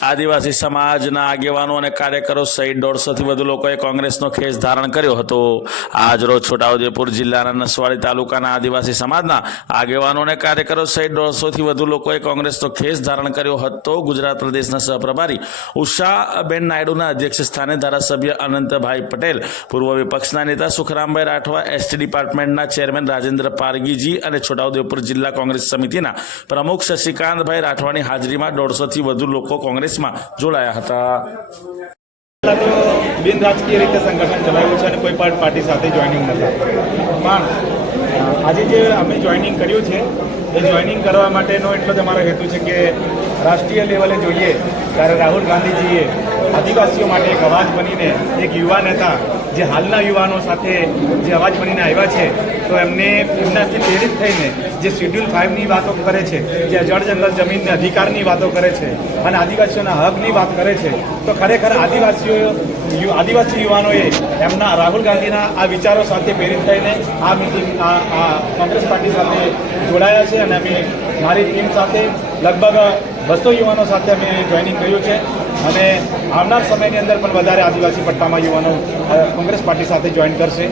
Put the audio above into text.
આદિવાસી સમાજના આગેવાનો અને કાર્યકરો સહિત દોઢસોથી વધુ લોકોએ કોંગ્રેસનો ખેસ ધારણ કર્યો હતો. આજરોજ છોટાઉદેપુર જિલ્લાના નસવાડી તાલુકાના આદિવાસી સમાજના આગેવાનો અને કાર્યકરો સહિત દોઢસોથી વધુ લોકોએ કોંગ્રેસનો ખેસ ધારણ કર્યો હતો. ગુજરાત પ્રદેશના સહપ્રભારી ઉષાબેન નાયડુના અધ્યક્ષ સ્થાને ધારાસભ્ય અનંતભાઈ પટેલ, પૂર્વ વિપક્ષના નેતા સુખરામભાઈ રાઠવા, એસટી ડિપાર્ટમેન્ટના ચેરમેન રાજેન્દ્ર પારગીજી અને છોટાઉદેપુર જિલ્લા કોંગ્રેસ સમિતિના પ્રમુખ શશિકાંતભાઈ રાઠવાની હાજરીમાં દોઢસોથી વધુ લોકો કોંગ્રેસમાં જોડાયા હતા. બિન રાજકીય રીતે સંગઠન ચલાવ્યું છે અને કોઈ પણ પાર્ટી સાથે જોઈનિંગ નથી. પણ આજે જે અમે જોઈનિંગ કર્યું છે, એ જોઈનિંગ કરવા માટેનો એટલો જ અમારો હેતુ છે કે રાષ્ટ્રીય લેવલે જોઈએ. ત્યારે રાહુલ ગાંધીજીએ આદિવાસીઓ માટે એક અવાજ બનીને એક યુવા નેતા જે હાલના યુવાનો સાથે જે અવાજ બનીને આવ્યા છે, તો એમને એમનાથી પ્રેરિત થઈને જે શેડ્યુલ ફાઇવની વાતો કરે છે, જે જળ જંગલ જમીનને અધિકારની વાતો કરે છે અને આદિવાસીઓના હકની વાત કરે છે, તો ખરેખર આદિવાસીઓ આદિવાસી યુવાનોએ એમના રાહુલ ગાંધીના આ વિચારો સાથે પ્રેરિત થઈને આ મિટિંગ આ કોંગ્રેસ પાર્ટી સાથે જોડાયા છે અને અમે મારી ટીમ સાથે લગભગ બસો યુવાનો સાથે અમે જોઇનિંગ કર્યું છે અને આવનાર સમયની અંદર પણ વધારે આદિવાસી પટ્ટામાં યુવાનો કોંગ્રેસ પાર્ટી સાથે જોઈન કરશે.